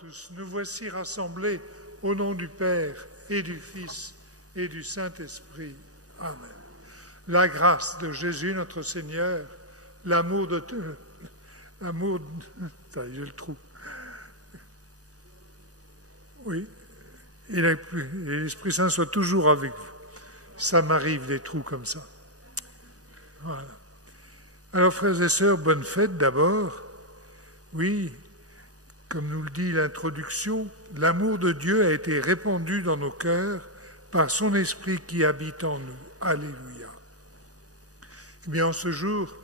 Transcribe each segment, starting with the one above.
tous, nous voici rassemblés au nom du Père et du Fils et du Saint-Esprit. Amen. La grâce de Jésus notre Seigneur, l'amour de... Attends, j'ai le trou. Oui. Et l'Esprit Saint soit toujours avec vous. Ça m'arrive des trous comme ça. Voilà. Alors, frères et sœurs, bonne fête d'abord. Oui, comme nous le dit l'introduction, l'amour de Dieu a été répandu dans nos cœurs par son Esprit qui habite en nous. Alléluia. Eh bien, en ce jour,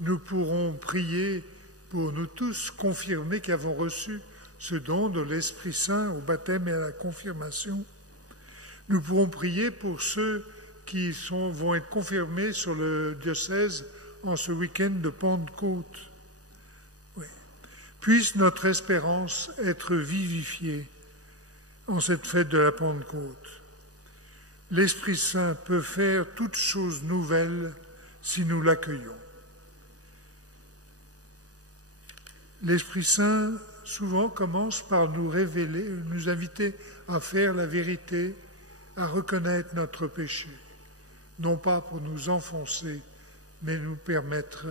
nous pourrons prier pour nous tous confirmer qui avons reçu ce don de l'Esprit Saint au baptême et à la confirmation. Nous pourrons prier pour ceux qui vont être confirmés sur le diocèse en ce week-end de Pentecôte. Oui. Puisse notre espérance être vivifiée en cette fête de la Pentecôte. L'Esprit Saint peut faire toutes choses nouvelles si nous l'accueillons. L'Esprit Saint, souvent, commence par nous révéler, nous inviter à faire la vérité, à reconnaître notre péché, non pas pour nous enfoncer, mais nous permettre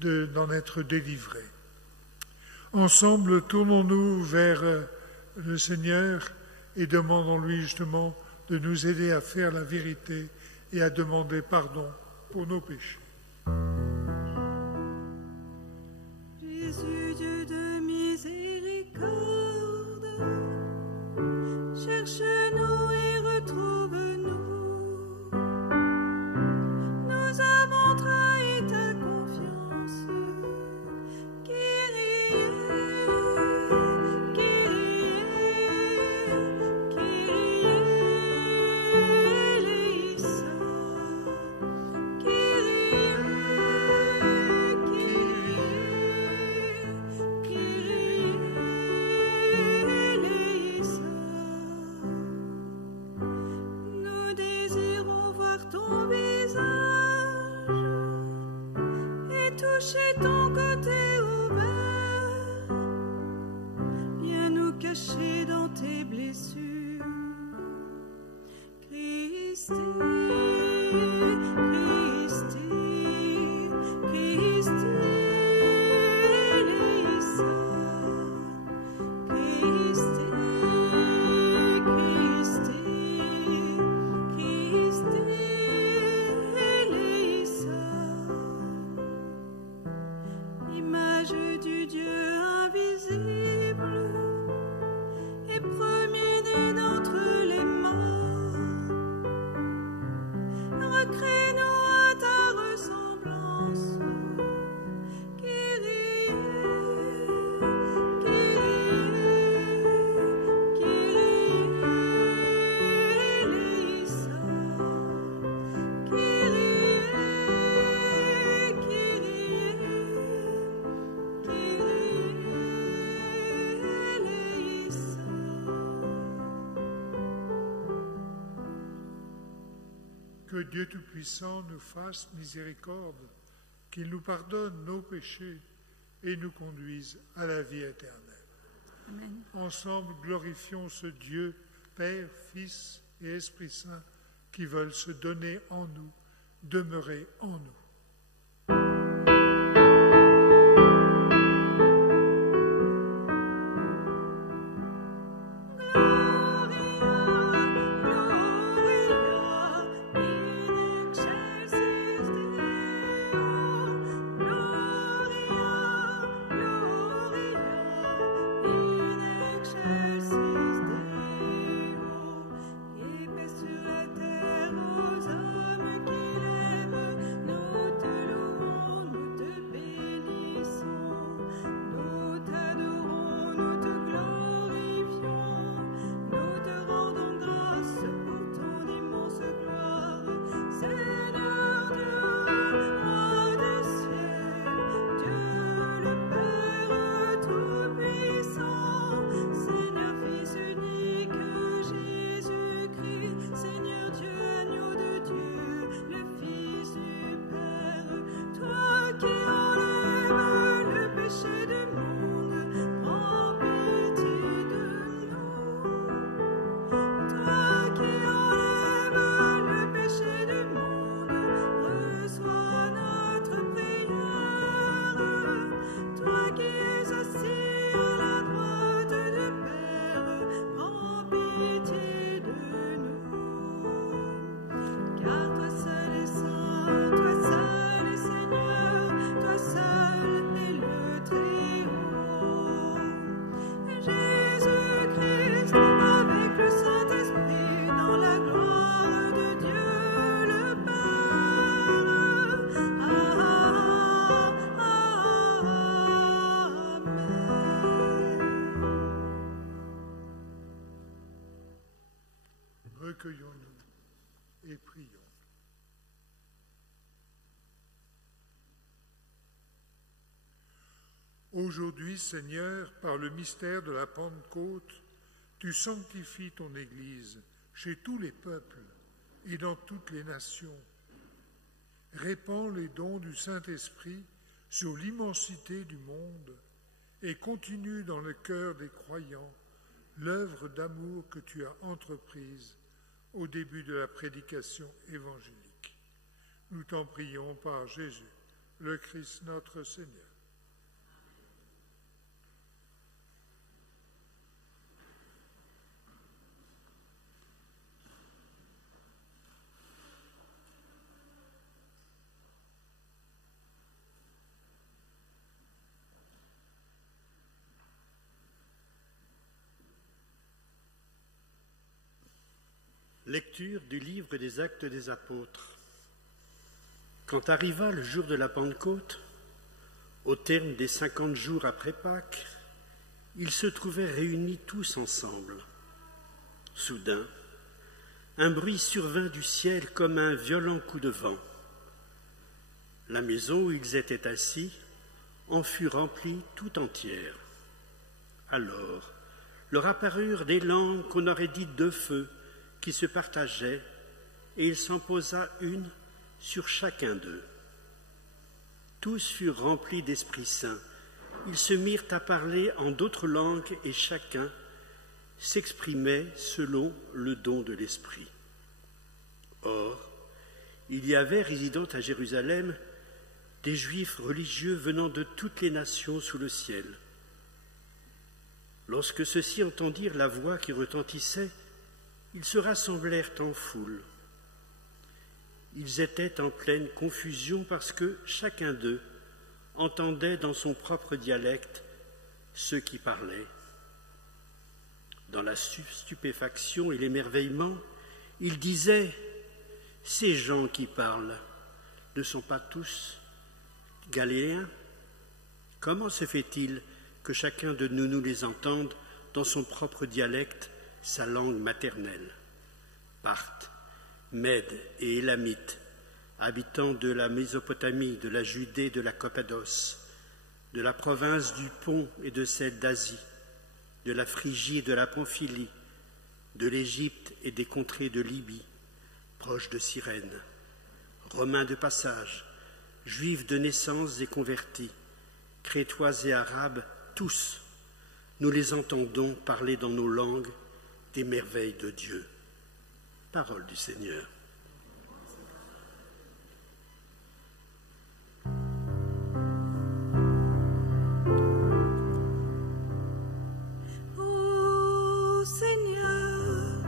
d'en être délivrés. Ensemble, tournons-nous vers le Seigneur et demandons-lui justement de nous aider à faire la vérité et à demander pardon pour nos péchés. Jésus, Dieu de miséricorde, cherche-nous et retrouve-nous. Nous avons trahi ta confiance. Kyrie, Kyrie, Kyrie eleison. Kyrie, Kyrie, Kyrie eleison. Nous désirons voir ton visage et toucher ton côté ouvert. Viens nous cacher dans tes blessures. Christ, Christ, Christ, eleison. Christ, Christ, Christ, eleison. Image du Dieu invisible et premier-né d'entre les morts, recrée-nous à ta ressemblance. Kyrie, Kyrie, Kyrie eleison. Kyrie, Kyrie, Que Dieu Tout-Puissant nous fasse miséricorde, qu'il nous pardonne nos péchés et nous conduise à la vie éternelle. Amen. Ensemble, glorifions ce Dieu, Père, Fils et Esprit Saint, qui veulent se donner en nous, demeurer en nous. Et paix sur la terre aux hommes qui lèvent nos Recueillons-nous et prions. Aujourd'hui, Seigneur, par le mystère de la Pentecôte, tu sanctifies ton Église chez tous les peuples et dans toutes les nations. Répands les dons du Saint-Esprit sur l'immensité du monde et continue dans le cœur des croyants l'œuvre d'amour que tu as entreprise au début de la prédication évangélique. Nous t'en prions par Jésus, le Christ notre Seigneur. Lecture du livre des Actes des Apôtres. Quand arriva le jour de la Pentecôte, au terme des 50 jours après Pâques, ils se trouvaient réunis tous ensemble. Soudain, un bruit survint du ciel comme un violent coup de vent. La maison où ils étaient assis en fut remplie tout entière. Alors, leur apparurent des langues qu'on aurait dites de feu, qui se partageaient, et il s'en posa une sur chacun d'eux. Tous furent remplis d'Esprit Saint. Ils se mirent à parler en d'autres langues et chacun s'exprimait selon le don de l'Esprit. Or, il y avait résidant à Jérusalem des Juifs religieux venant de toutes les nations sous le ciel. Lorsque ceux-ci entendirent la voix qui retentissait, ils se rassemblèrent en foule. Ils étaient en pleine confusion parce que chacun d'eux entendait dans son propre dialecte ceux qui parlaient. Dans la stupéfaction et l'émerveillement, ils disaient « Ces gens qui parlent ne sont pas tous Galiléens? Comment se fait-il que chacun de nous les entende dans son propre dialecte, sa langue maternelle? Parthes, Mèdes et Élamites, habitants de la Mésopotamie, de la Judée, de la Cappadoce, de la province du Pont et de celle d'Asie, de la Phrygie et de la Pamphylie, de l'Égypte et des contrées de Libye, proches de Cyrène, Romains de passage, Juifs de naissance et convertis, Crétois et Arabes, tous, nous les entendons parler dans nos langues des merveilles de Dieu. Parole du Seigneur. Ô Seigneur,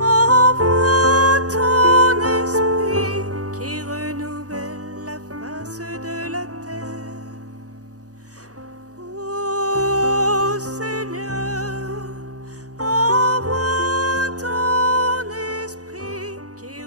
envoie ton esprit qui renouvelle la face de la terre. Ô Seigneur, envoie ton esprit qui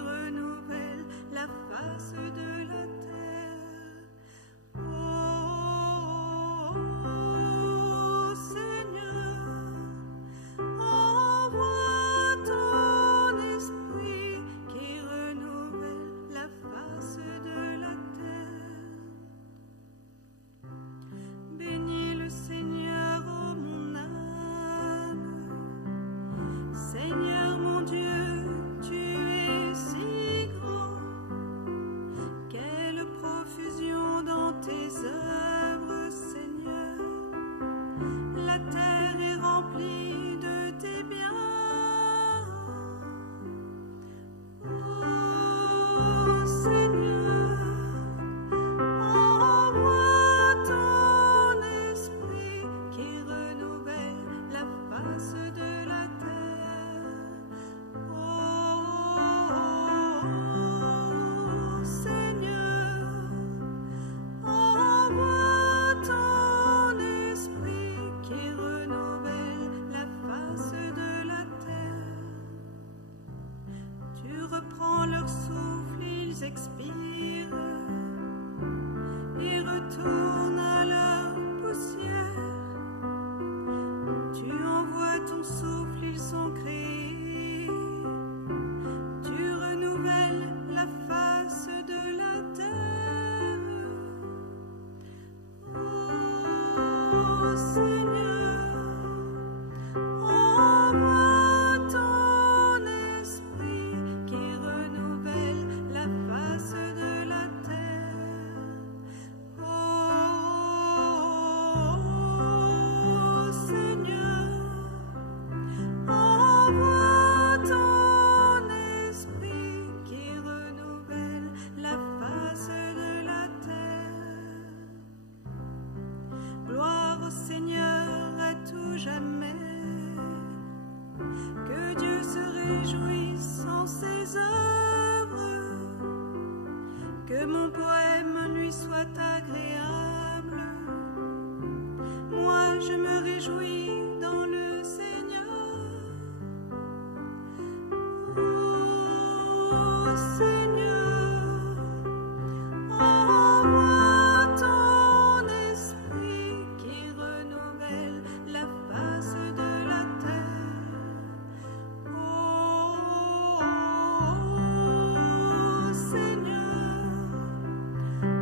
que mon poème lui soit agréable. Moi, je me réjouis dans le Seigneur. Ô Seigneur, envoie ton esprit qui renouvelle la face de la terre. Ô Seigneur,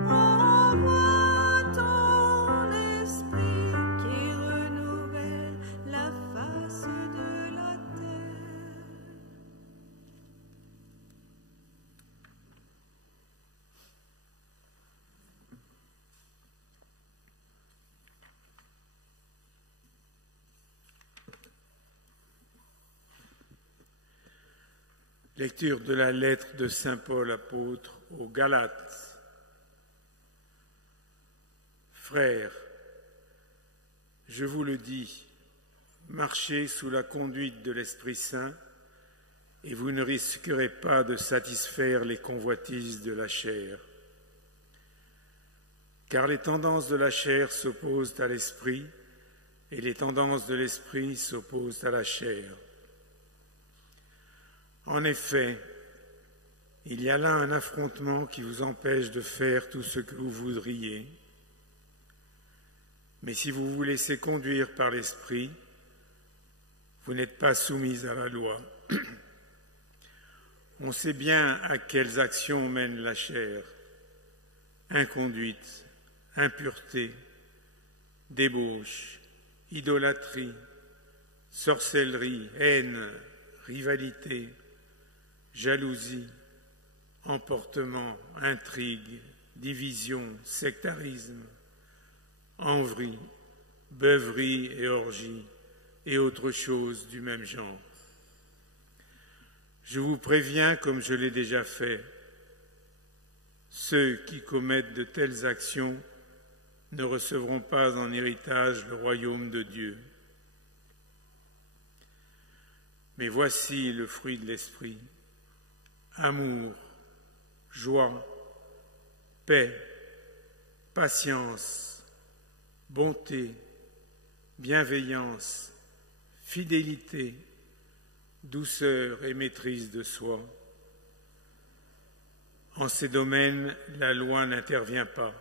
envoie ton esprit qui renouvelle la face de la terre. Lecture de la lettre de saint Paul apôtre aux Galates. Frères, je vous le dis, marchez sous la conduite de l'Esprit Saint et vous ne risquerez pas de satisfaire les convoitises de la chair. Car les tendances de la chair s'opposent à l'Esprit et les tendances de l'Esprit s'opposent à la chair. En effet, il y a là un affrontement qui vous empêche de faire tout ce que vous voudriez. Mais si vous vous laissez conduire par l'Esprit, vous n'êtes pas soumis à la loi. On sait bien à quelles actions mène la chair: inconduite, impureté, débauche, idolâtrie, sorcellerie, haine, rivalité, jalousie, emportement, intrigue, division, sectarisme, envie, beuverie et orgie, et autres choses du même genre. Je vous préviens, comme je l'ai déjà fait, ceux qui commettent de telles actions ne recevront pas en héritage le royaume de Dieu. Mais voici le fruit de l'Esprit: amour, joie, paix, patience, bonté, bienveillance, fidélité, douceur et maîtrise de soi. En ces domaines, la loi n'intervient pas.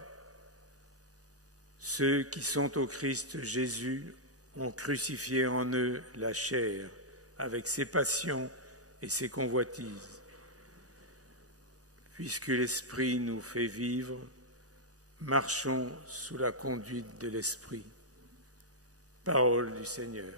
Ceux qui sont au Christ Jésus ont crucifié en eux la chair, avec ses passions et ses convoitises. Puisque l'Esprit nous fait vivre, marchons sous la conduite de l'Esprit. Parole du Seigneur.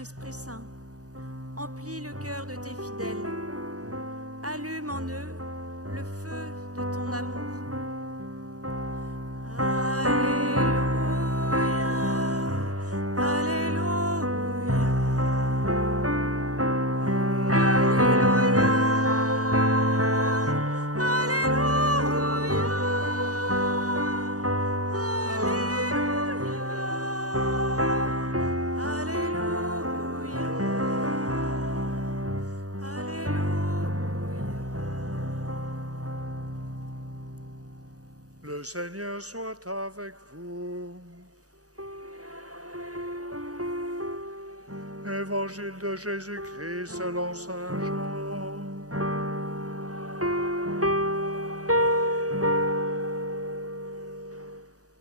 Esprit Saint, emplis le cœur de tes fidèles, allume en eux le feu de ton amour. Le Seigneur soit avec vous. Évangile de Jésus-Christ selon saint Jean.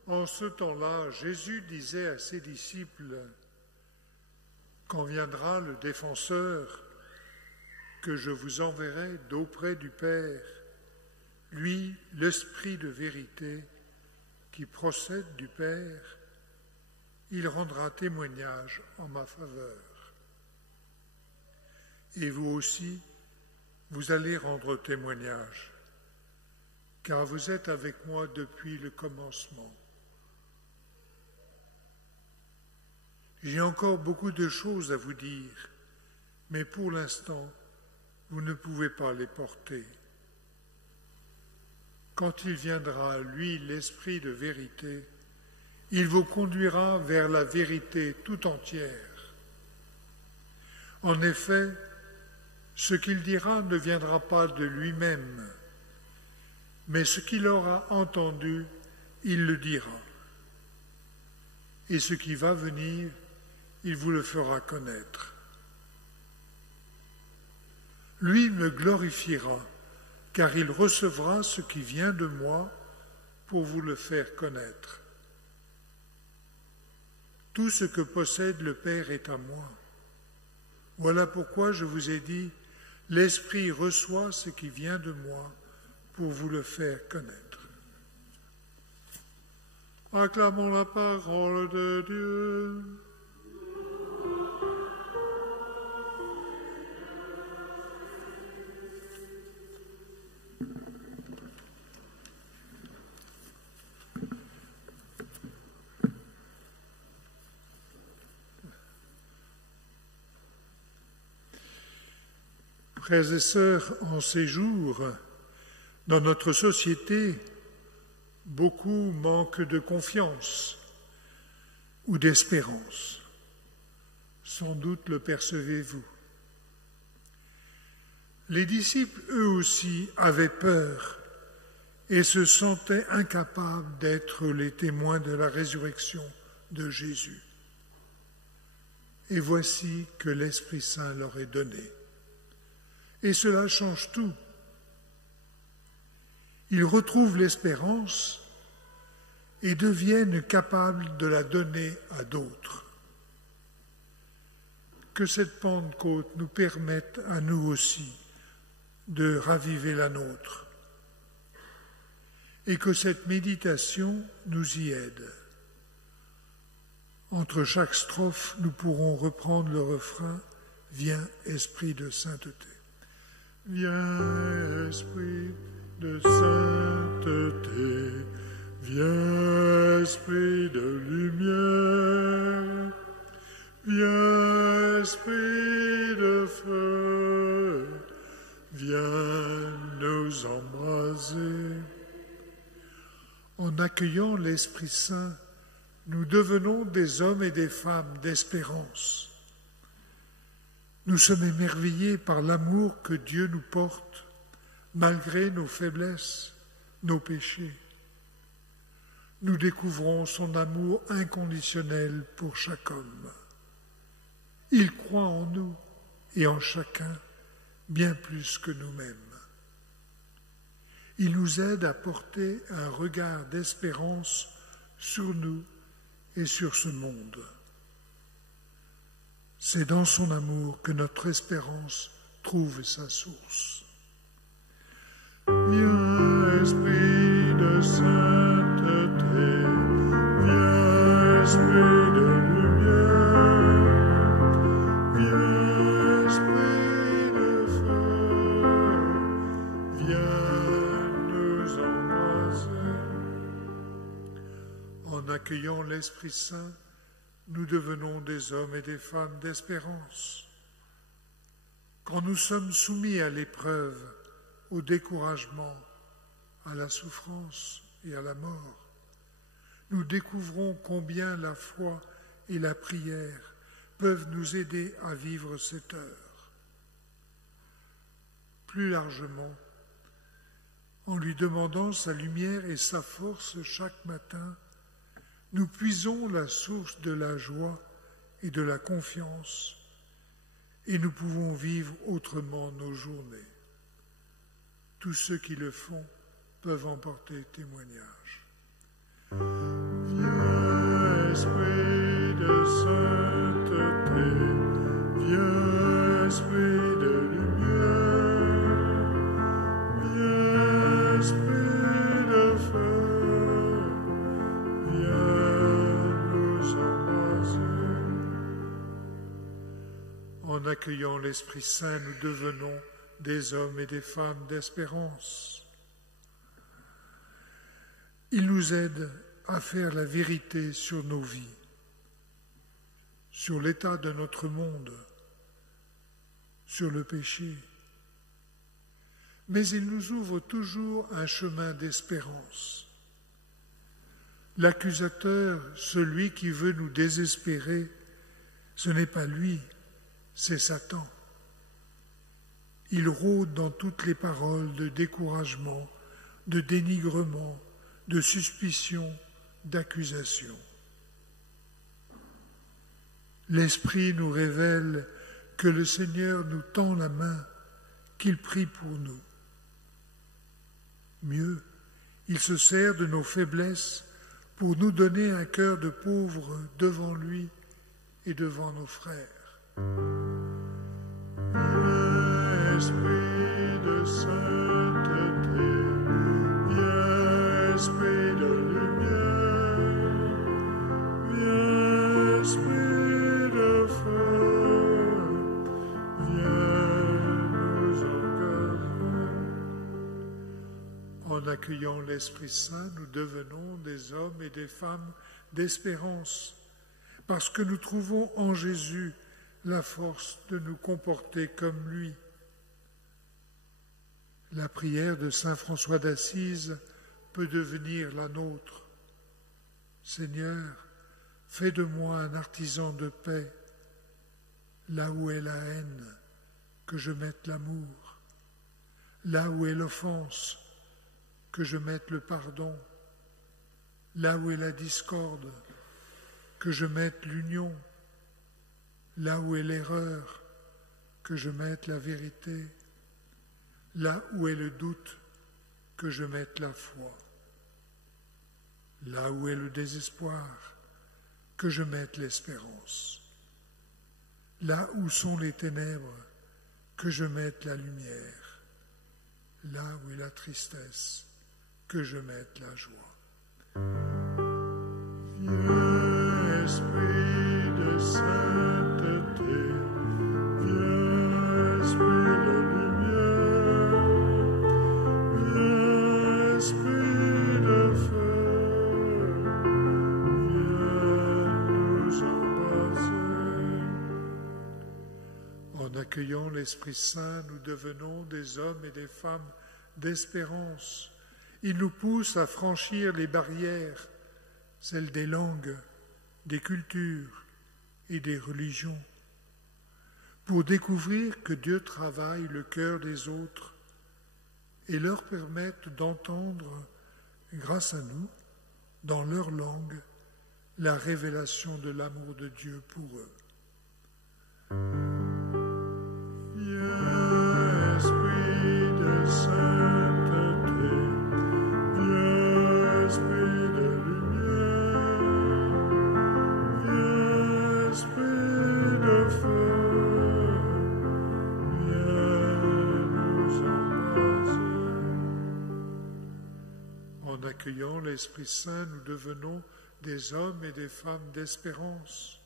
En ce temps-là, Jésus disait à ses disciples: quand viendra le défenseur que je vous enverrai d'auprès du Père, lui, l'Esprit de vérité, qui procède du Père, il rendra témoignage en ma faveur. Et vous aussi, vous allez rendre témoignage, car vous êtes avec moi depuis le commencement. J'ai encore beaucoup de choses à vous dire, mais pour l'instant, vous ne pouvez pas les porter. Quand il viendra, lui, l'Esprit de vérité, il vous conduira vers la vérité tout entière. En effet, ce qu'il dira ne viendra pas de lui-même, mais ce qu'il aura entendu, il le dira. Et ce qui va venir, il vous le fera connaître. Lui me glorifiera, car il recevra ce qui vient de moi pour vous le faire connaître. Tout ce que possède le Père est à moi. Voilà pourquoi je vous ai dit, l'Esprit reçoit ce qui vient de moi pour vous le faire connaître. Acclamons la parole de Dieu. Frères et sœurs, en ces jours, dans notre société, beaucoup manquent de confiance ou d'espérance. Sans doute le percevez-vous. Les disciples, eux aussi, avaient peur et se sentaient incapables d'être les témoins de la résurrection de Jésus. Et voici que l'Esprit Saint leur est donné. Et cela change tout. Ils retrouvent l'espérance et deviennent capables de la donner à d'autres. Que cette Pentecôte nous permette à nous aussi de raviver la nôtre et que cette méditation nous y aide. Entre chaque strophe, nous pourrons reprendre le refrain « Viens, Esprit de sainteté ». Viens, Esprit de sainteté, viens, Esprit de lumière, viens, Esprit de feu, viens nous embraser. En accueillant l'Esprit Saint, nous devenons des hommes et des femmes d'espérance. Nous sommes émerveillés par l'amour que Dieu nous porte, malgré nos faiblesses, nos péchés. Nous découvrons son amour inconditionnel pour chaque homme. Il croit en nous et en chacun bien plus que nous-mêmes. Il nous aide à porter un regard d'espérance sur nous et sur ce monde. C'est dans son amour que notre espérance trouve sa source. Viens, Esprit de sainteté, viens, Esprit de lumière, viens, Esprit de feu, viens nous embraser. En accueillant l'Esprit Saint, nous devenons des hommes et des femmes d'espérance. Quand nous sommes soumis à l'épreuve, au découragement, à la souffrance et à la mort, nous découvrons combien la foi et la prière peuvent nous aider à vivre cette heure. Plus largement, en lui demandant sa lumière et sa force chaque matin, nous puisons la source de la joie et de la confiance et nous pouvons vivre autrement nos journées. Tous ceux qui le font peuvent en porter témoignage. Viens, Esprit de sainteté, viens, Esprit de lumière, accueillant l'Esprit Saint, nous devenons des hommes et des femmes d'espérance. Il nous aide à faire la vérité sur nos vies, sur l'état de notre monde, sur le péché. Mais il nous ouvre toujours un chemin d'espérance. L'accusateur, celui qui veut nous désespérer, ce n'est pas lui, c'est Satan. Il rôde dans toutes les paroles de découragement, de dénigrement, de suspicion, d'accusation. L'Esprit nous révèle que le Seigneur nous tend la main, qu'il prie pour nous. Mieux, il se sert de nos faiblesses pour nous donner un cœur de pauvre devant lui et devant nos frères. Esprit de sainteté, viens, Esprit de lumière, viens, Esprit de feu, viens nous engager. En accueillant l'Esprit Saint, nous devenons des hommes et des femmes d'espérance, parce que nous trouvons en Jésus la force de nous comporter comme lui. La prière de saint François d'Assise peut devenir la nôtre. Seigneur, fais de moi un artisan de paix. Là où est la haine, que je mette l'amour. Là où est l'offense, que je mette le pardon. Là où est la discorde, que je mette l'union. Là où est l'erreur, que je mette la vérité. Là où est le doute, que je mette la foi. Là où est le désespoir, que je mette l'espérance. Là où sont les ténèbres, que je mette la lumière. Là où est la tristesse, que je mette la joie. Viens, Esprit de sainteté, viens, Esprit de lumière, viens, Esprit de feu, viens nous embraser. En accueillant l'Esprit Saint, nous devenons des hommes et des femmes d'espérance. Il nous pousse à franchir les barrières, celles des langues, des cultures et des religions, pour découvrir que Dieu travaille le cœur des autres et leur permettre d'entendre, grâce à nous, dans leur langue, la révélation de l'amour de Dieu pour eux. Viens, Esprit de sainteté, viens, Esprit de lumière, viens, Esprit de feu, viens nous embraser. En accueillant l'Esprit Saint, nous devenons des hommes et des femmes d'espérance.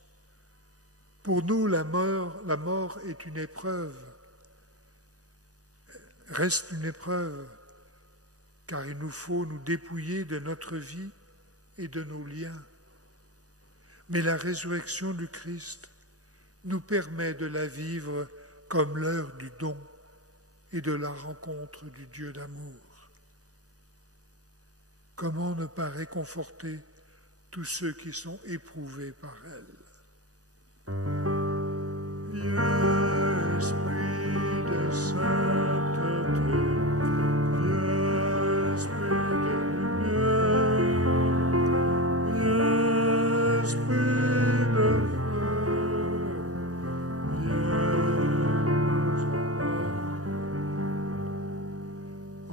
Pour nous, la mort est une épreuve, reste une épreuve, car il nous faut nous dépouiller de notre vie et de nos liens. Mais la résurrection du Christ nous permet de la vivre comme l'heure du don et de la rencontre du Dieu d'amour. Comment ne pas réconforter tous ceux qui sont éprouvés par elle? Viens, Esprit de sainteté, viens, Esprit de lumière, viens, Esprit de feu, viens nous embrasser.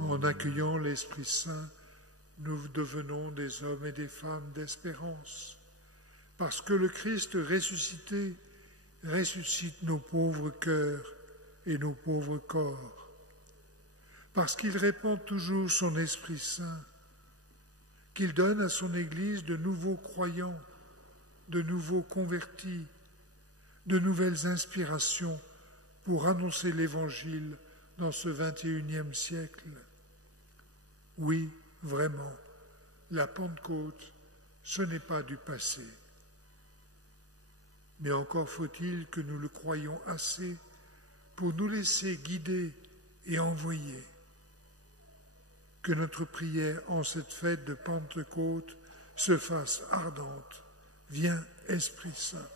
En accueillant l'Esprit Saint, nous devenons des hommes et des femmes d'espérance, parce que le Christ ressuscité ressuscite nos pauvres cœurs et nos pauvres corps, parce qu'il répand toujours son Esprit Saint, qu'il donne à son Église de nouveaux croyants, de nouveaux convertis, de nouvelles inspirations pour annoncer l'Évangile dans ce 21e siècle. Oui, vraiment, la Pentecôte, ce n'est pas du passé. Mais encore faut-il que nous le croyions assez pour nous laisser guider et envoyer. Que notre prière en cette fête de Pentecôte se fasse ardente. Viens, Esprit Saint.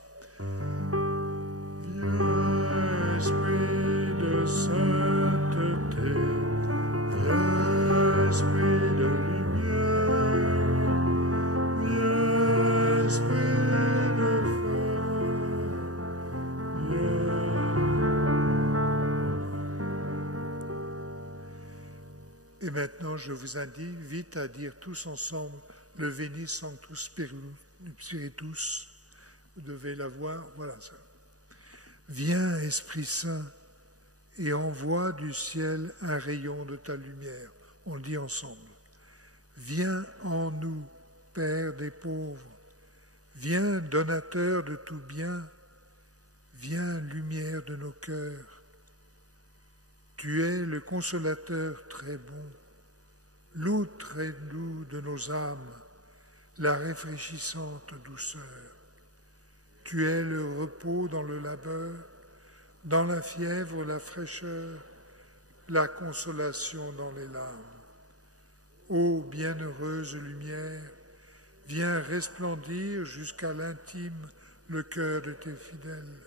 Viens, Esprit de sainteté, viens, Esprit de lumière, viens, Esprit de feu, viens. Et maintenant, je vous invite vite à dire tous ensemble le Veni Sanctus Spiritus. Vous devez l'avoir, voilà ça. Viens, Esprit Saint, et envoie du ciel un rayon de ta lumière. On le dit ensemble. Viens en nous, Père des pauvres. Viens, donateur de tout bien. Viens, lumière de nos cœurs. Tu es le consolateur très bon, l'eau très doux de nos âmes, la réfléchissante douceur. Tu es le repos dans le labeur, dans la fièvre la fraîcheur, la consolation dans les larmes. Ô bienheureuse lumière, viens resplendir jusqu'à l'intime le cœur de tes fidèles.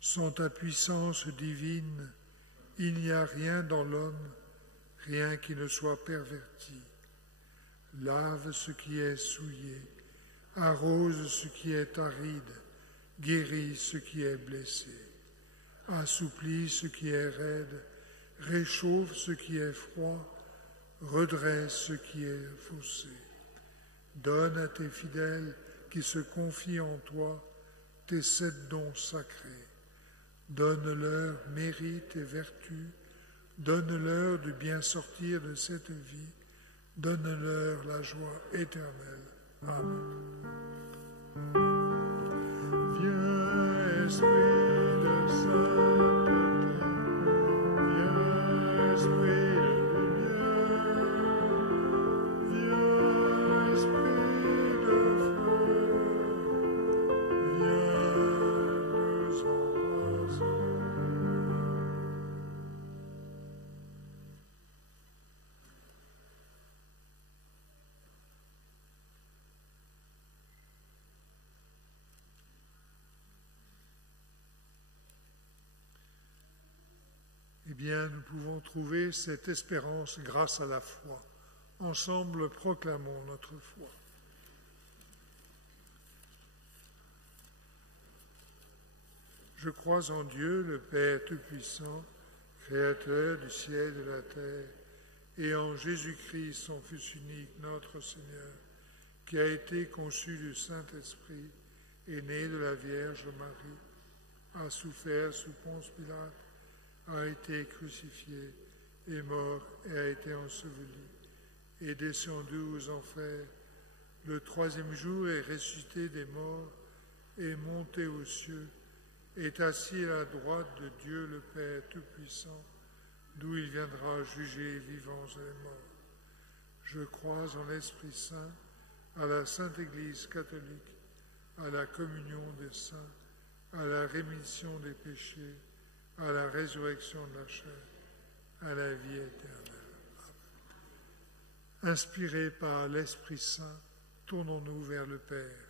Sans ta puissance divine, il n'y a rien dans l'homme, rien qui ne soit perverti. Lave ce qui est souillé, arrose ce qui est aride, guéris ce qui est blessé, assouplis ce qui est raide, réchauffe ce qui est froid, redresse ce qui est faussé. Donne à tes fidèles qui se confient en toi tes 7 dons sacrés. Donne-leur mérite et vertu, donne-leur de bien sortir de cette vie, donne-leur la joie éternelle. Amen. Viens, Esprit de sainteté, viens, Esprit de lumière, viens, Esprit de feu, viens nous embraser. Eh bien, nous pouvons trouver cette espérance grâce à la foi. Ensemble, proclamons notre foi. Je crois en Dieu, le Père Tout-Puissant, Créateur du ciel et de la terre, et en Jésus-Christ, son Fils unique, notre Seigneur, qui a été conçu du Saint-Esprit, est né de la Vierge Marie, a souffert sous Ponce Pilate, a été crucifié, est mort et a été enseveli, est descendu aux enfers, le 3e jour est ressuscité des morts, est monté aux cieux, est assis à la droite de Dieu le Père Tout-Puissant, d'où il viendra juger les vivants et les morts. Je crois en l'Esprit Saint, à la Sainte Église catholique, à la communion des saints, à la rémission des péchés, à la résurrection de la chair, à la vie éternelle. Amen. Inspirés par l'Esprit Saint, tournons-nous vers le Père.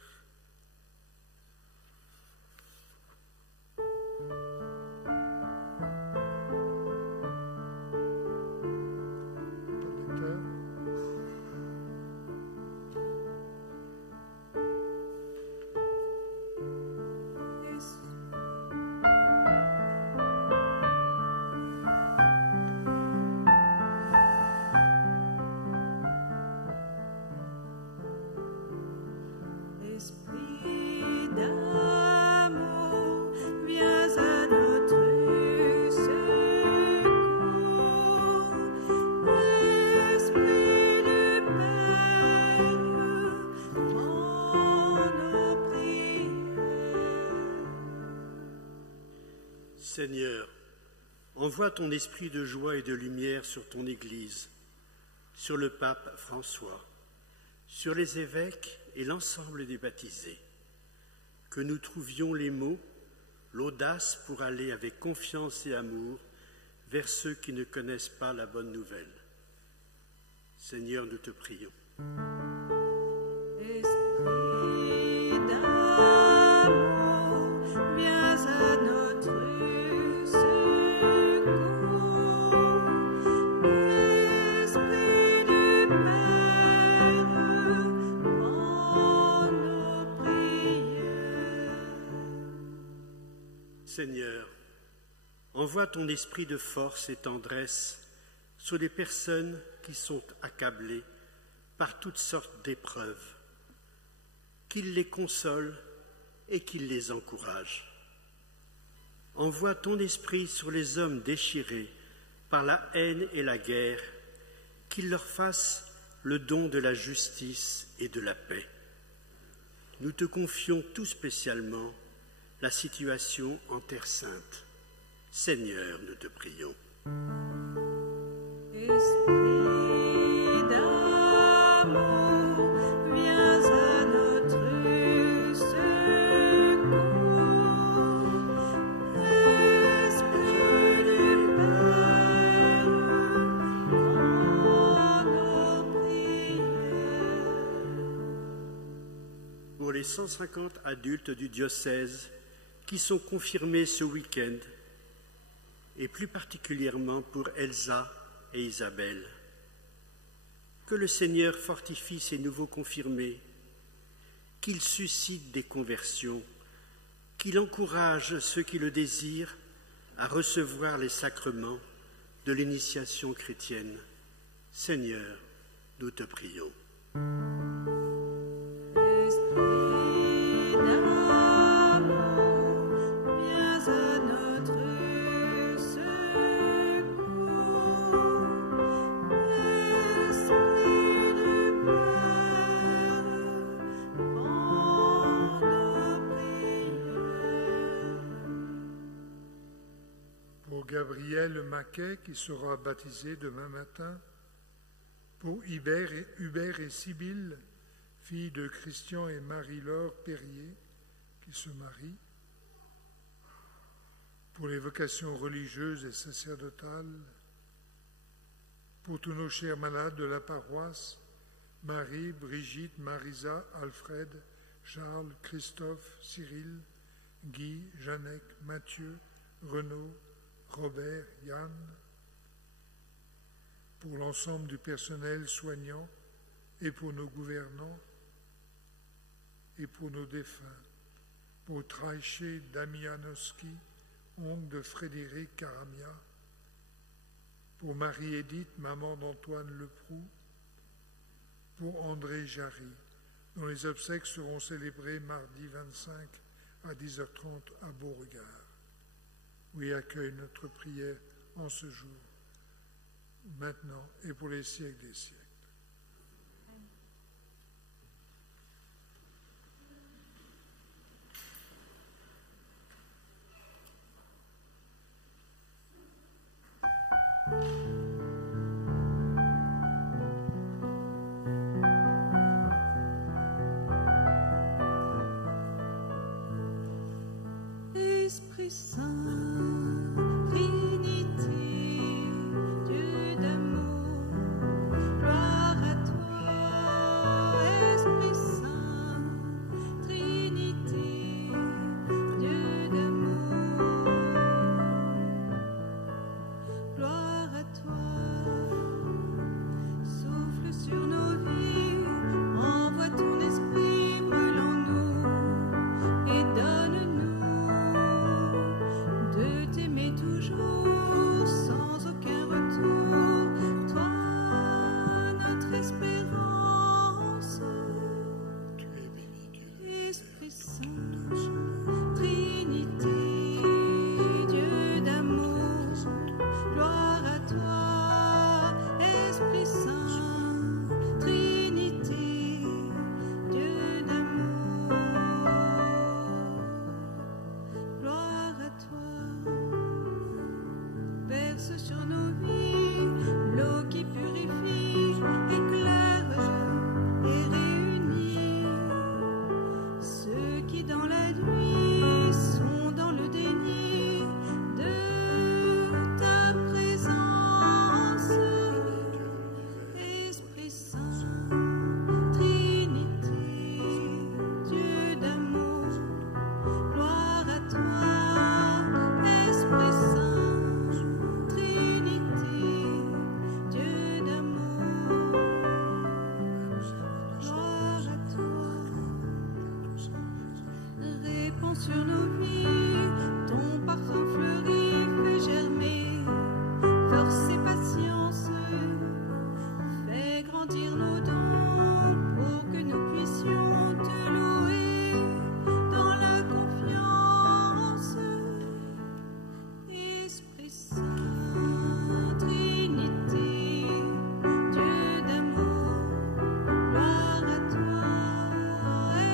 Esprit d'amour, viens à nous. Envoie ton esprit de joie et de lumière sur ton Église, sur le pape François, sur les évêques et l'ensemble des baptisés. Que nous trouvions les mots, l'audace pour aller avec confiance et amour vers ceux qui ne connaissent pas la bonne nouvelle. Seigneur, nous te prions. Esprit d'amour, viens à notre secours. Esprit du Père, prends nos prières. Seigneur, envoie ton esprit de force et tendresse sur les personnes qui sont accablées par toutes sortes d'épreuves, qu'il les console et qu'il les encourage. Envoie ton esprit sur les hommes déchirés par la haine et la guerre, qu'il leur fasse le don de la justice et de la paix. Nous te confions tout spécialement la situation en Terre Sainte. Seigneur, nous te prions. Esprit d'amour, viens à notre secours. Esprit du Père, prends nos prières. Pour les 150 adultes du diocèse qui sont confirmés ce week-end, et plus particulièrement pour Elsa et Isabelle. Que le Seigneur fortifie ces nouveaux confirmés, qu'il suscite des conversions, qu'il encourage ceux qui le désirent à recevoir les sacrements de l'initiation chrétienne. Seigneur, nous te prions. Esprit d'amour, viens à notre Gabriel Maquet qui sera baptisé demain matin, pour Hubert et Sibylle, filles de Christian et Marie-Laure Perrier qui se marient, pour les vocations religieuses et sacerdotales, pour tous nos chers malades de la paroisse, Marie, Brigitte, Marisa, Alfred, Charles, Christophe, Cyril, Guy, Jeannec, Mathieu, Renaud, Robert, Yann, pour l'ensemble du personnel soignant et pour nos gouvernants et pour nos défunts, pour Traiché Damianowski, oncle de Frédéric Caramia, pour Marie-Édith, maman d'Antoine Leproux, pour André Jarry, dont les obsèques seront célébrées mardi 25 à 10h30 à Beauregard. Oui, accueille notre prière en ce jour, maintenant et pour les siècles des siècles. Esprit Saint, Trinité, Dieu d'amour, gloire à toi. Esprit Saint, Trinité, Dieu d'amour, gloire à verse sur nos vies l'eau qui purifie, éclaire et réunit ceux qui dans la nuit sont dans le déni de ta présence. Esprit Saint, Trinité, Dieu d'amour, gloire à toi. Esprit Saint, Trinité, Dieu d'amour, gloire à toi. Répands sur nos vies ton parfum fleuri, fais germer force et patience, fais grandir nos dons pour que nous puissions te louer dans la confiance. Esprit Saint, Trinité, Dieu d'amour, gloire à toi.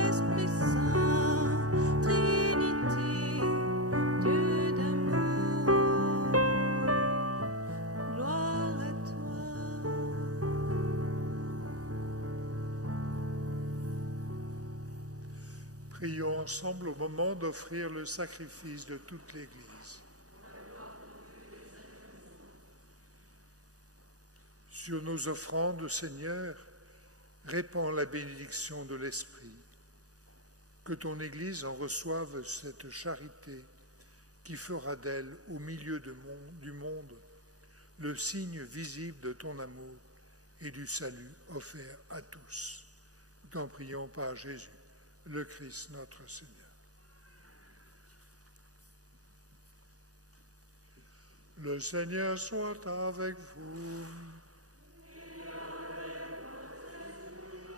Esprit Saint, Trinité, Dieu d'amour, gloire à toi. Prions ensemble au moment d'offrir le sacrifice de toute l'Église. Sur nos offrandes, Seigneur, répands la bénédiction de l'Esprit. Que ton Église en reçoive cette charité qui fera d'elle, au milieu du monde, le signe visible de ton amour et du salut offert à tous. Nous t'en prions par Jésus, le Christ notre Seigneur. Le Seigneur soit avec vous.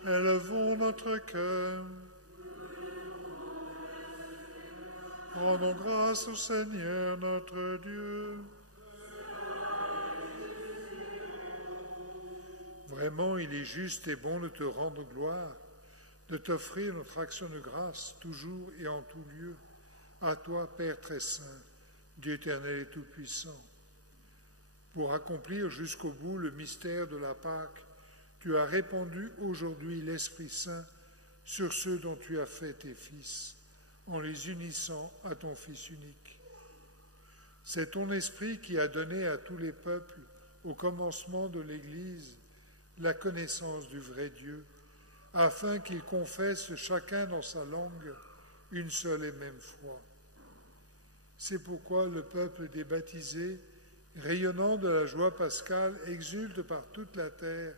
Élevons notre cœur. Rendons grâce au Seigneur notre Dieu. Vraiment, il est juste et bon de te rendre gloire, de t'offrir notre action de grâce, toujours et en tout lieu, à toi, Père très saint, Dieu éternel et tout-puissant. Pour accomplir jusqu'au bout le mystère de la Pâque, tu as répandu aujourd'hui l'Esprit Saint sur ceux dont tu as fait tes fils, en les unissant à ton Fils unique. C'est ton Esprit qui a donné à tous les peuples, au commencement de l'Église, la connaissance du vrai Dieu, afin qu'ils confessent chacun dans sa langue une seule et même foi. C'est pourquoi le peuple des baptisés, rayonnant de la joie pascale, exulte par toute la terre,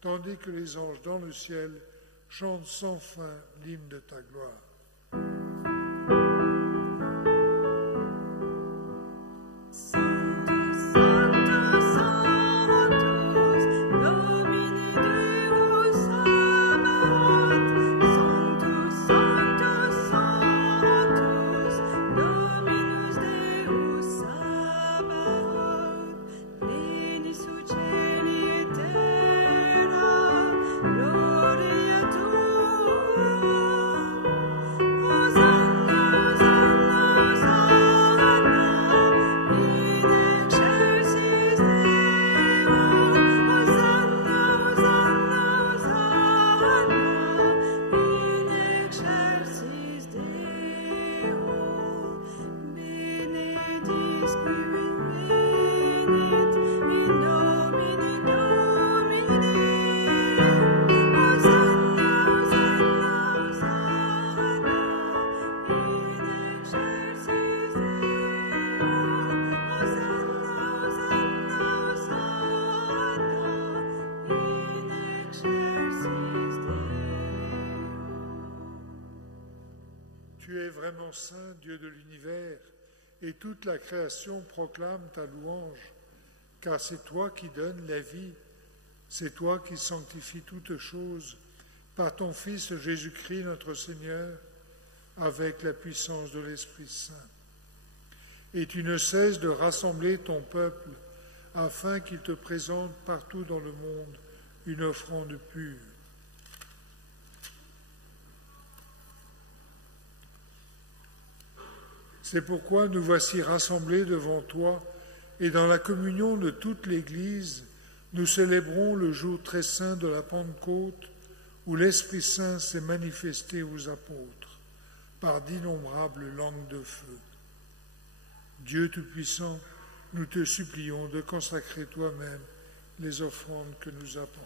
tandis que les anges dans le ciel chantent sans fin l'hymne de ta gloire. Tu es vraiment saint, Dieu de l'univers, et toute la création proclame ta louange, car c'est toi qui donnes la vie, c'est toi qui sanctifies toutes choses, par ton Fils Jésus-Christ notre Seigneur, avec la puissance de l'Esprit Saint. Et tu ne cesses de rassembler ton peuple, afin qu'il te présente partout dans le monde une offrande pure. C'est pourquoi nous voici rassemblés devant toi et dans la communion de toute l'Église, nous célébrons le jour très saint de la Pentecôte, où l'Esprit Saint s'est manifesté aux apôtres par d'innombrables langues de feu. Dieu Tout-Puissant, nous te supplions de consacrer toi-même les offrandes que nous apportons.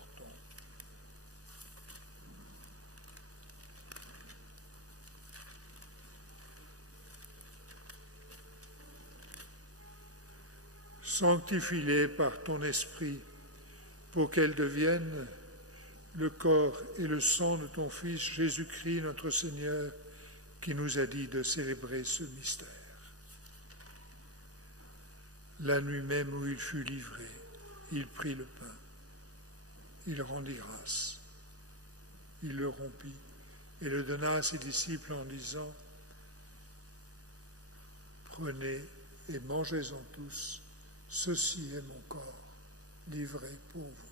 Sanctifie-les par ton Esprit, pour qu'elles deviennent le corps et le sang de ton Fils Jésus-Christ, notre Seigneur, qui nous a dit de célébrer ce mystère. La nuit même où il fut livré, il prit le pain, il rendit grâce, il le rompit et le donna à ses disciples en disant : Prenez et mangez-en tous, ceci est mon corps, livré pour vous.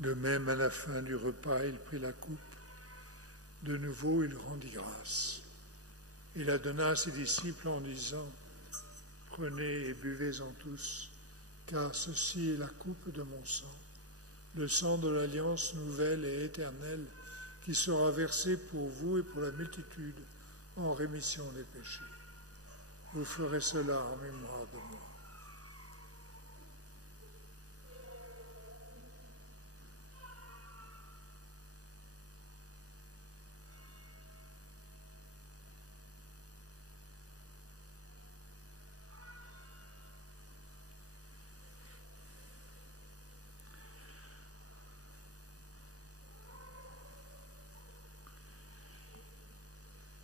De même, à la fin du repas, il prit la coupe. De nouveau, il rendit grâce. Il la donna à ses disciples en disant : Prenez et buvez-en tous, car ceci est la coupe de mon sang, le sang de l'alliance nouvelle et éternelle, qui sera versé pour vous et pour la multitude en rémission des péchés. Vous ferez cela en mémoire de moi.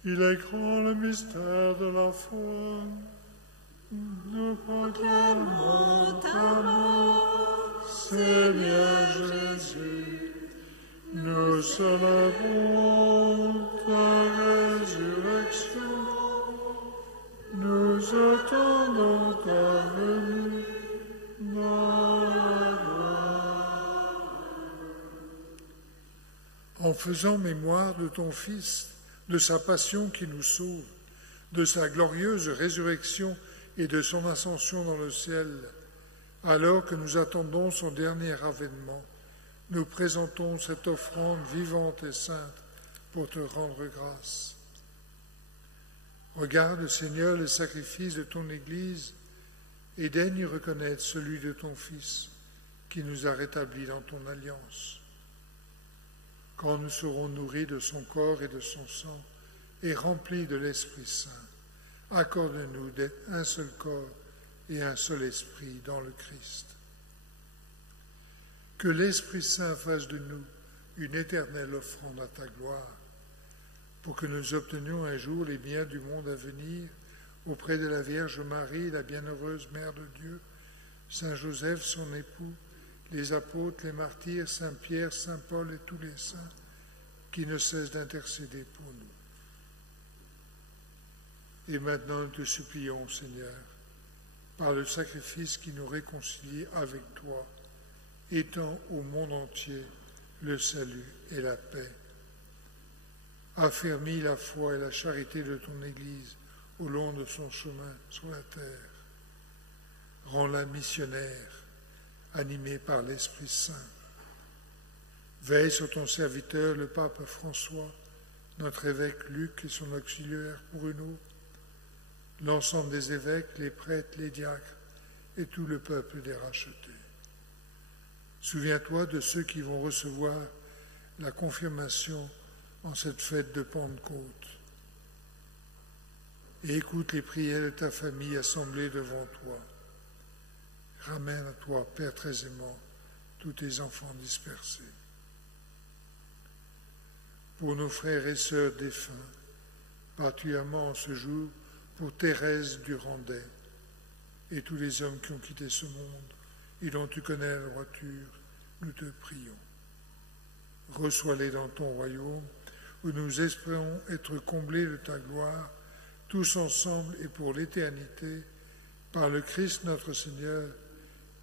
Il est grand le mystère de la foi. Nous proclamons ta mort, Seigneur Jésus. Nous célébrons ta résurrection. Nous attendons ta venue dans la gloire. En faisant mémoire de ton Fils, de sa passion qui nous sauve, de sa glorieuse résurrection et de son ascension dans le ciel, alors que nous attendons son dernier avènement, nous présentons cette offrande vivante et sainte pour te rendre grâce. Regarde, Seigneur, le sacrifice de ton Église et daigne reconnaître celui de ton Fils qui nous a rétablis dans ton alliance. Quand nous serons nourris de son corps et de son sang et remplis de l'Esprit Saint, accorde-nous d'être un seul corps et un seul esprit dans le Christ. Que l'Esprit Saint fasse de nous une éternelle offrande à ta gloire, pour que nous obtenions un jour les biens du monde à venir auprès de la Vierge Marie, la bienheureuse Mère de Dieu, Saint Joseph, son époux, les apôtres, les martyrs, Saint Pierre, Saint Paul et tous les saints qui ne cessent d'intercéder pour nous. Et maintenant, nous te supplions, Seigneur, par le sacrifice qui nous réconcilie avec toi, étends au monde entier le salut et la paix. Affermis la foi et la charité de ton Église au long de son chemin sur la terre. Rends-la missionnaire, animé par l'Esprit Saint. Veille sur ton serviteur, le pape François, notre évêque Luc et son auxiliaire Bruno, l'ensemble des évêques, les prêtres, les diacres et tout le peuple des rachetés. Souviens-toi de ceux qui vont recevoir la confirmation en cette fête de Pentecôte. Et écoute les prières de ta famille assemblée devant toi. Ramène à toi, Père très aimant, tous tes enfants dispersés. Pour nos frères et sœurs défunts, particulièrement en ce jour, pour Thérèse Durandet et tous les hommes qui ont quitté ce monde et dont tu connais la droiture, nous te prions. Reçois-les dans ton royaume, où nous espérons être comblés de ta gloire, tous ensemble et pour l'éternité, par le Christ notre Seigneur,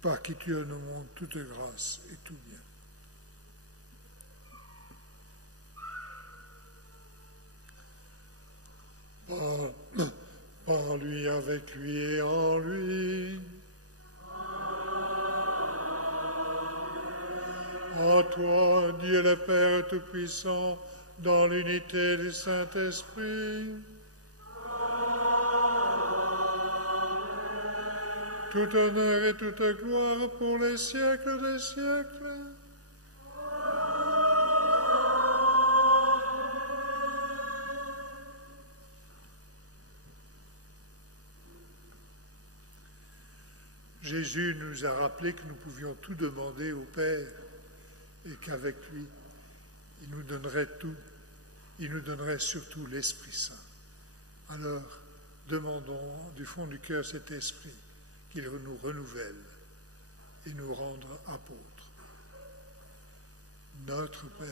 par qui tu donnes au monde toute grâce et tout bien. Par lui, avec lui et en lui. En toi, Dieu le Père Tout-Puissant, dans l'unité du Saint-Esprit. Tout honneur et toute gloire pour les siècles des siècles. Jésus nous a rappelé que nous pouvions tout demander au Père et qu'avec lui, il nous donnerait tout. Il nous donnerait surtout l'Esprit Saint. Alors, demandons du fond du cœur cet Esprit qu'il nous renouvelle et nous rende apôtres. Notre Père,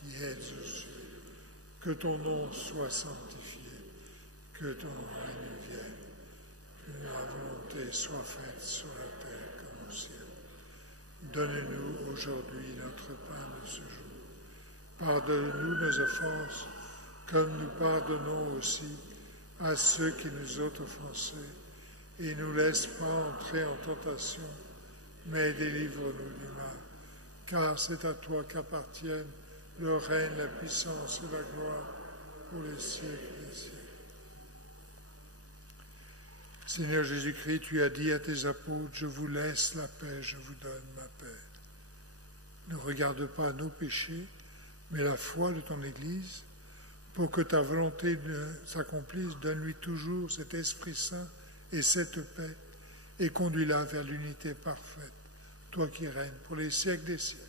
qui es aux cieux, que ton nom soit sanctifié, que ton règne vienne, que la volonté soit faite sur la terre comme au ciel. Donne-nous aujourd'hui notre pain de ce jour. Pardonne-nous nos offenses, comme nous pardonnons aussi à ceux qui nous ont offensés. Et ne nous laisse pas entrer en tentation, mais délivre-nous du mal. Car c'est à toi qu'appartiennent le règne, la puissance et la gloire pour les siècles des siècles. Seigneur Jésus-Christ, tu as dit à tes apôtres, je vous laisse la paix, je vous donne ma paix. Ne regarde pas nos péchés, mais la foi de ton Église, pour que ta volonté s'accomplisse, donne-lui toujours cet Esprit Saint et cette paix, et conduis-la vers l'unité parfaite, toi qui règnes pour les siècles des siècles.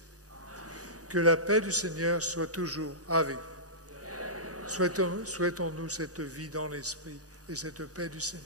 Que la paix du Seigneur soit toujours avec vous. Souhaitons-nous cette vie dans l'Esprit et cette paix du Seigneur.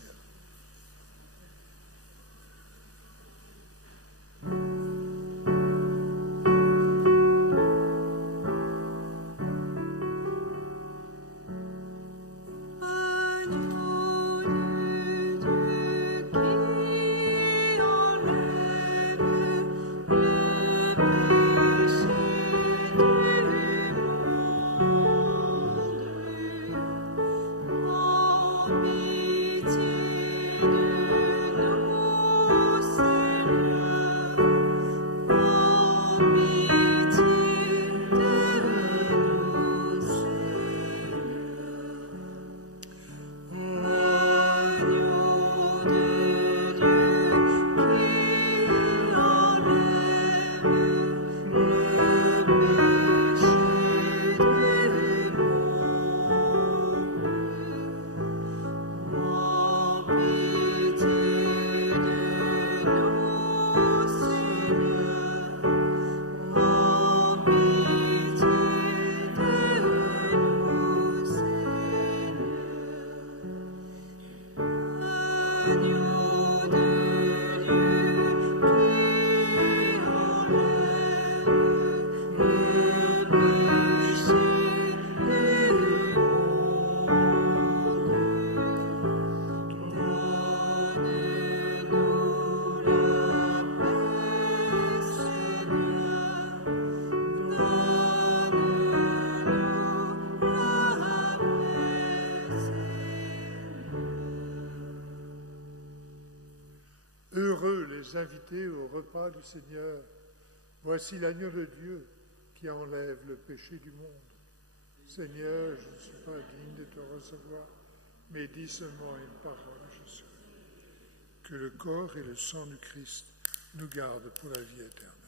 Invités au repas du Seigneur. Voici l'agneau de Dieu qui enlève le péché du monde. Seigneur, je ne suis pas digne de te recevoir, mais dis seulement une parole, je serai. Que le corps et le sang du Christ nous gardent pour la vie éternelle.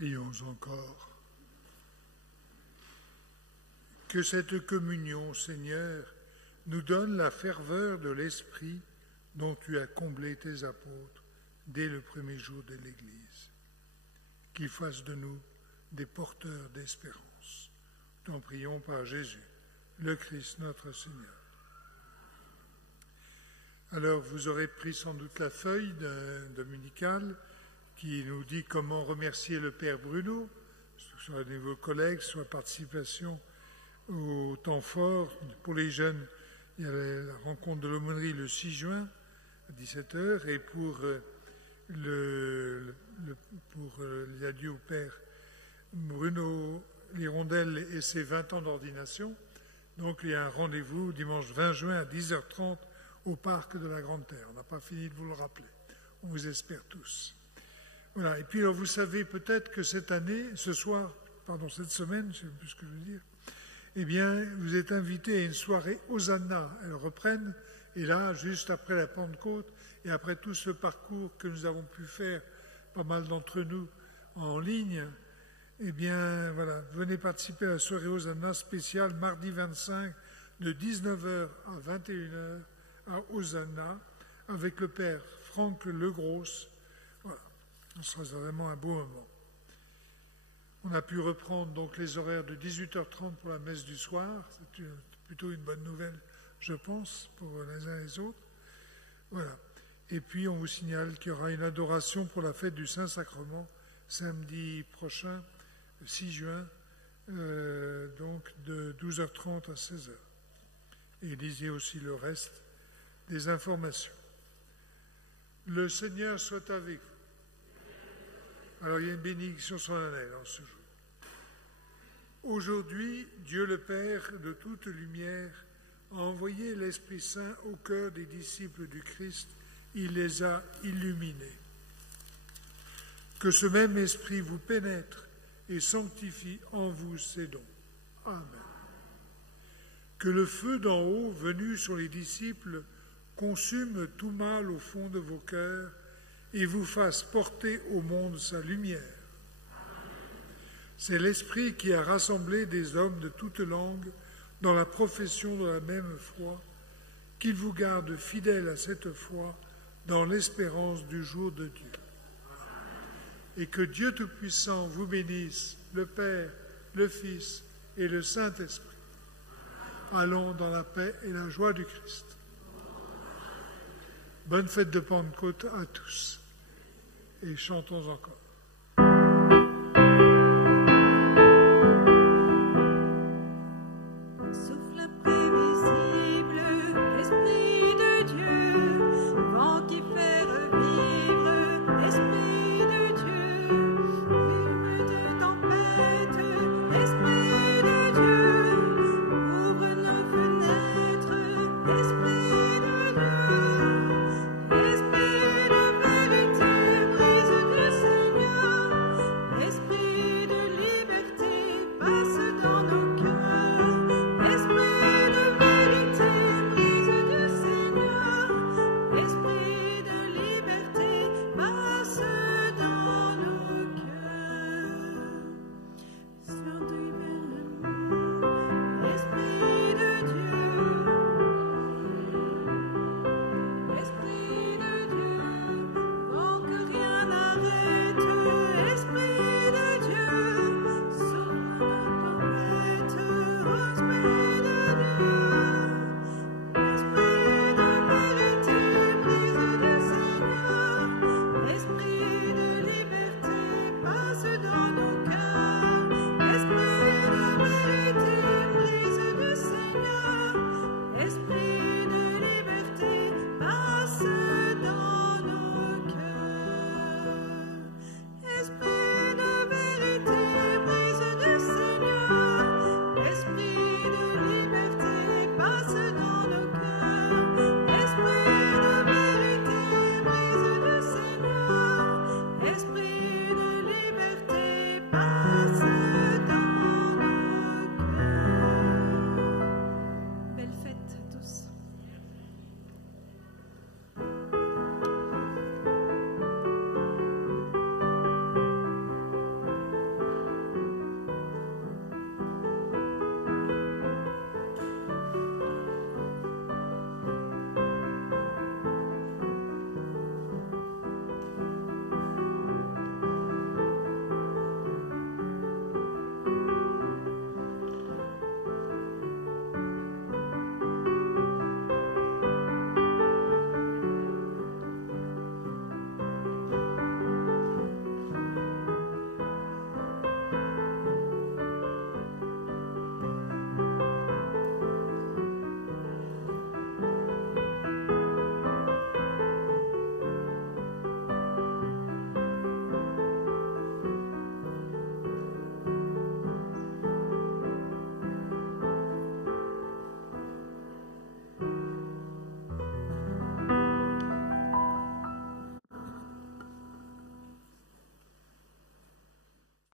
Prions encore. Que cette communion, Seigneur, nous donne la ferveur de l'esprit dont tu as comblé tes apôtres dès le premier jour de l'Église. Qu'il fasse de nous des porteurs d'espérance. Nous t'en prions par Jésus, le Christ notre Seigneur. Alors, vous aurez pris sans doute la feuille dominicale qui nous dit comment remercier le Père Bruno, soit de vos collègues, soit participation au temps fort. Pour les jeunes, il y avait la rencontre de l'aumônerie le 6 juin à 17h, et pour l'adieu au Père Bruno Lirondelle et ses 20 ans d'ordination. Donc il y a un rendez-vous dimanche 20 juin à 10h30 au parc de la Grande Terre. On n'a pas fini de vous le rappeler. On vous espère tous. Voilà. Et puis alors, vous savez peut-être que cette semaine, je ne sais plus ce que je veux dire, eh bien, vous êtes invités à une soirée Hosanna. Elles reprennent, et là, juste après la Pentecôte, et après tout ce parcours que nous avons pu faire, pas mal d'entre nous, en ligne, eh bien, voilà, venez participer à la soirée Hosanna spéciale mardi 25 de 19h à 21h à Hosanna avec le Père Franck Legros. Voilà, ce sera vraiment un beau moment. On a pu reprendre donc les horaires de 18h30 pour la messe du soir. C'est plutôt une bonne nouvelle, je pense, pour les uns et les autres. Voilà. Et puis, on vous signale qu'il y aura une adoration pour la fête du Saint-Sacrement samedi prochain, 6 juin, donc de 12h30 à 16h. Et lisez aussi le reste des informations. Le Seigneur soit avec vous. Alors, il y a une bénédiction solennelle en ce jour. Aujourd'hui, Dieu le Père de toute lumière a envoyé l'Esprit Saint au cœur des disciples du Christ. Il les a illuminés. Que ce même Esprit vous pénètre et sanctifie en vous ses dons. Amen. Que le feu d'en haut, venu sur les disciples, consume tout mal au fond de vos cœurs et vous fasse porter au monde sa lumière. C'est l'Esprit qui a rassemblé des hommes de toutes langues dans la profession de la même foi, qu'il vous garde fidèles à cette foi dans l'espérance du jour de Dieu. Et que Dieu Tout-Puissant vous bénisse, le Père, le Fils et le Saint-Esprit. Allons dans la paix et la joie du Christ. Bonne fête de Pentecôte à tous. Et chantons encore.